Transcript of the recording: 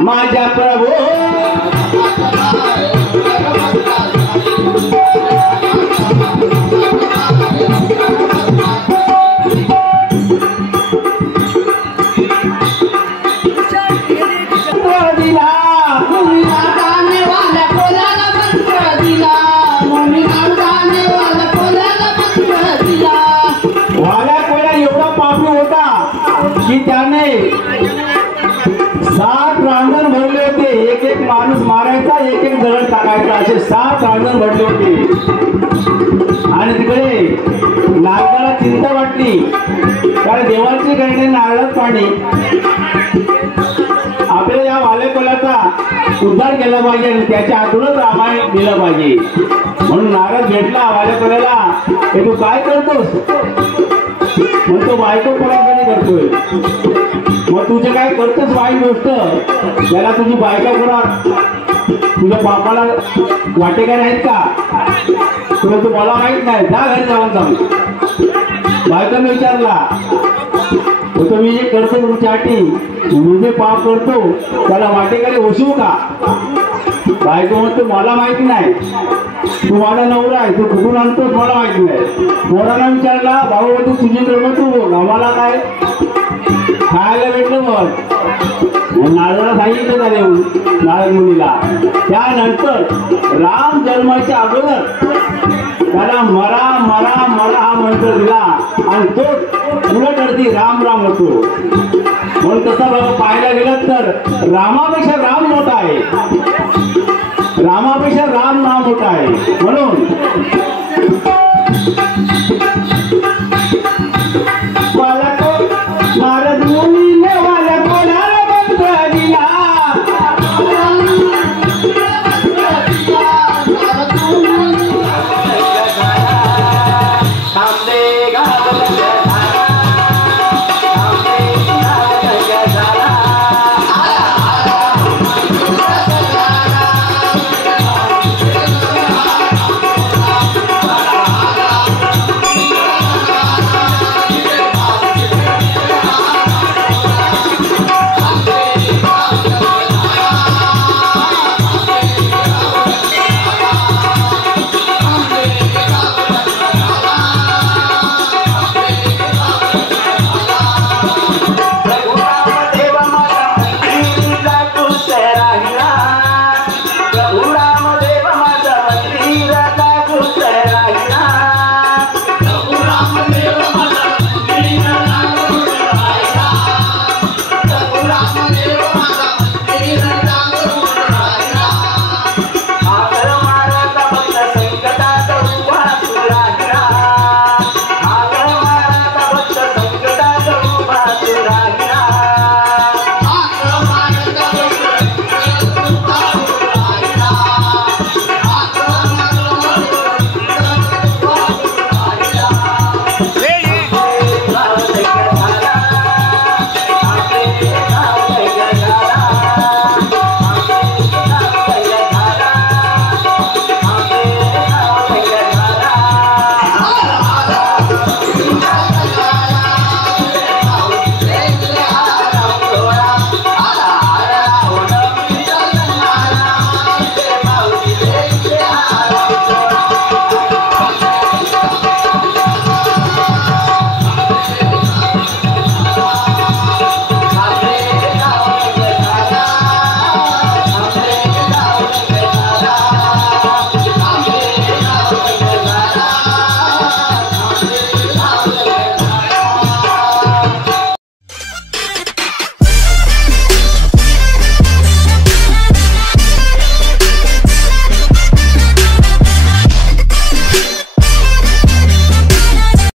माझ्या प्रभू की त्याने 7 रांजण भरले होते. एक एक माणूस मारायचा, एक एक दगड टाकायचा, असे 7 रांजण भरले होते. आणि तिकडे नारळाला चिंता वाटली, कारण देवाची गणने नारळात पाणी आपल्या या वालेकोलाचा उद्धार केला पाहिजे आणि त्याच्या हातूनच रामायण दिलं पाहिजे. म्हणून नारळ भेटला वालेकोल्याला, हे तू काय करतोस? म्हणतो बायको पराक्रमी करतोय. मग तुझे काय करतोस वाईट गोष्ट, याला तुझी बायका कोणा तुझ्या बापाला वाटेकार आहेत का? तुला तू मला माहित नाही, जा घरी जाऊन जाऊन. बायकाने विचारला, तो मी जे करतो तुमच्यासाठी, मी जे पाप करतो त्याला वाटेकारी होशील का? बायको म्हणतो मला माहिती नाही, तू माझा नवरा आहे, तू कुठून आणतोस मला माहिती नाही. पोराला विचारला, भाऊ तू तुझी कर्म तू बोल, आम्हाला काय खायला भेटलं मग नारळाला सांगितलं का देऊन नारद मुनीला. त्यानंतर राम जन्माच्या अगोदर त्याला मरा मरा मरा हा मंत्र दिला आणि तो उलट अर्थी राम राम होतो. म्हणून तसं बघा पाहायला गेलं तर रामापेक्षा राम मोठा आहे.